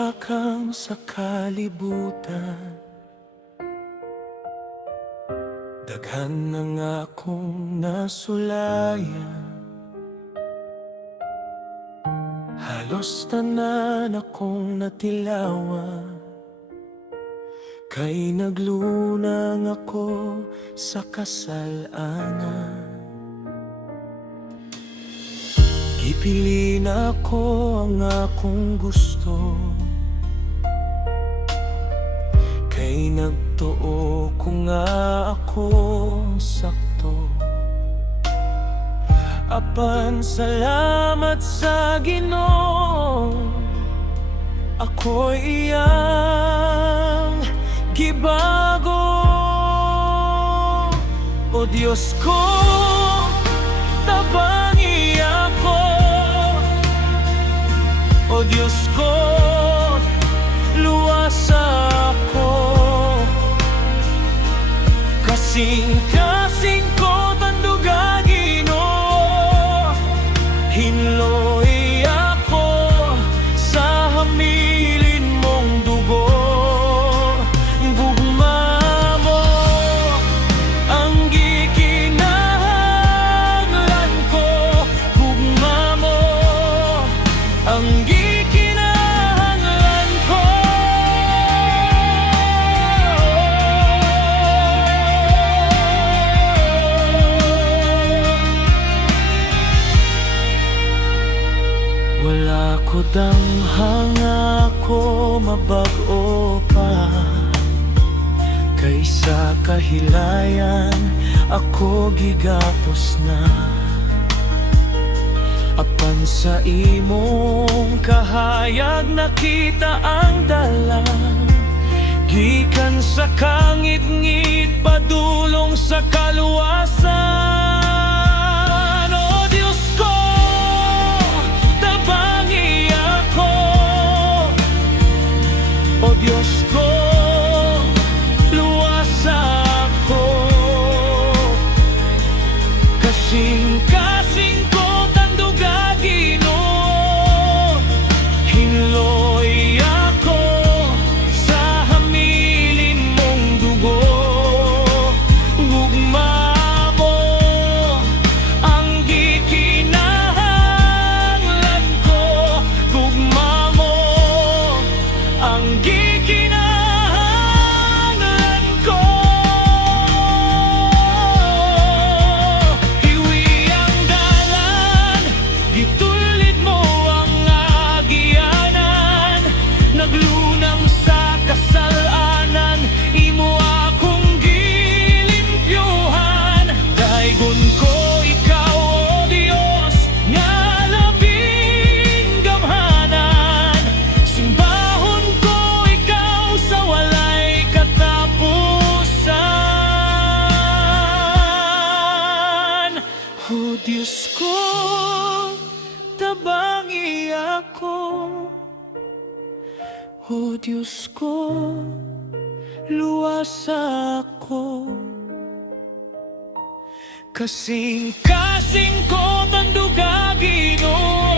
Siyakang sa kalibutan, daghan na nga akong nasulayan. Halos tanan akong natilawan, kay naglunang ako sa kasalanan. Gipili na ako ang akong gusto, kay nagtuo ko nga ako sakto. Apan salamat sa Ginoo, ako'y iyang gibago. O Diyos ko, tabangi ako. O Diyos ko, luwasa ako. Kasing-kasing ko tanduga, Ginoo. Hinloy ako sa hamilin mong dugo. Gugma mo ang gikinahanglan ko. Gugma mo ang gikinahanglan ko. Wala ko danghang ako mabag-o pa, kaysa kahilayan ako gigapos na. Apan sa imong kahayag nakita ang dalang, gikan sa kangit-ngit padulong sa kaluwasan. O Diyos ko, tabangi ako. O Diyos ko, luwasa ako. Kasing-kasing ko tanduga, Ginoo. Hinloy ako sa hamilin mong dugo. Gugma mo ang gikinahanglan ko. Gugma mo ang gikinahanglan ko. Hiwi ang dalan, gitulid mo ang agianan. Naglunang sa kasalanan, imo akong gilimpyuhan. Daigon ko ikaw, O Dios, nga labing gamhanan. Simbahon ko ikaw sa walay katapusan. O Diyos ko, tabangi ako. O Diyos ko, luwasa ako. Kasing-kasing ko tanduga, Ginoo.